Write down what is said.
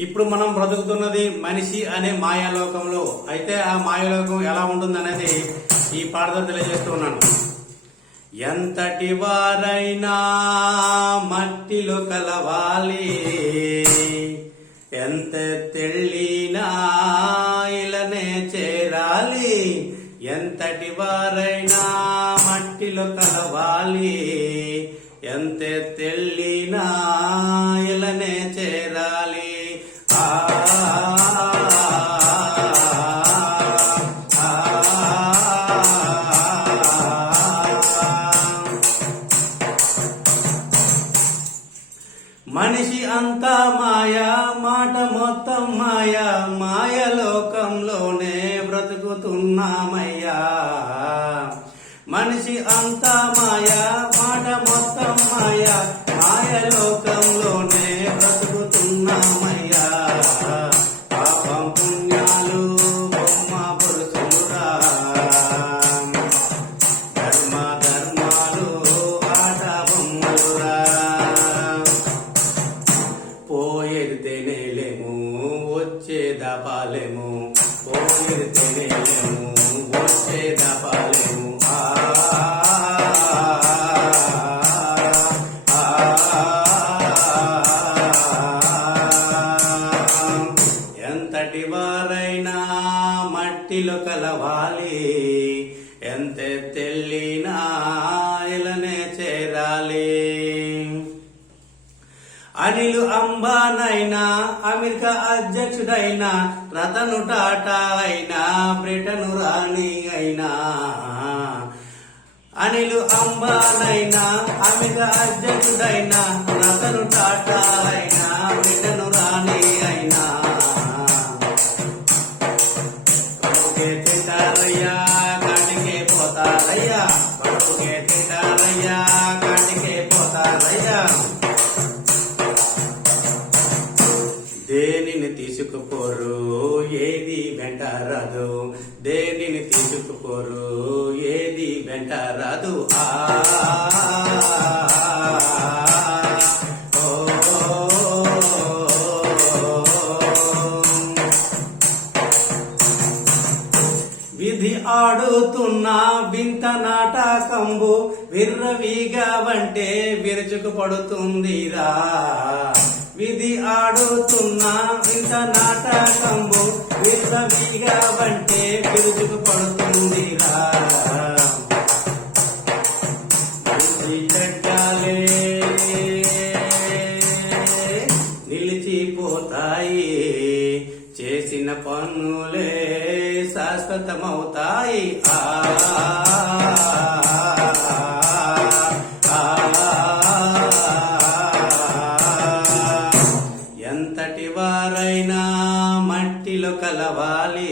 ఇప్పుడు మనం బ్రతుకుతున్నది మనిషి అనే మాయాలోకంలో. అయితే ఆ మాయాలోకం ఎలా ఉంటుందనేది ఈ పాటతో తెలియజేస్తున్నాను ఎంతటి వారైనా మట్టిలో కలవాలి. ఎంత తెళ్ళినా ఇలానే చేరాలి. ఎంతటి వారైనా మట్టిలో కలవాలి. ఎంత తెళ్ళి మనిషి అంతా మాయా మాట మొత్తం మాయా మాయలోకంలోనే బ్రతుకుతున్నామయ్యా. మనిషి అంతా మాయా మాట మొత్తం మాయా మాయలోకం వచ్చేదా పాలేము పోయేది తినేలేము ఆ, ఎంతటి వారైనా మట్టిలో కలవాలి ఎంత తెల్లినా అనిలు అంబానైనా అమెరికా అధ్యక్షుడైనా రతను టాటా అయినా బ్రిటన్ రాణి అయినా. అనిలు అంబానైనా అమెరికా అధ్యక్షుడైనా రతను టాటా అయినా బ్రిటన్ రాణి అయినా. కడుపుకే తింటారయ్యా కాటికే పోతారయ్యా. కడుపుకే తింటారయ్యా కాటికే పోతారయ్యా. దేనిని తీసుకుపోరు? ఏది వెంట రాదు దేనిని తీసుకుపోరు? ఏది వెంట రాదు ఆ విధి ఆడుతున్న వింత నాటకంబు విర్రవీగా వంటే విరుచుకు పడుతుందిరా విధి ఆడుతున్నా ఇంత నాటకంబు విర్రవీగా వంటే విరుచుకు పడుతుందిరా నిలిచిపోతాయి. చేసిన పన్నులే శాశ్వతమవుతాయి. ఆ, ఎంతటి వారైనా మట్టిలో కలవాలి.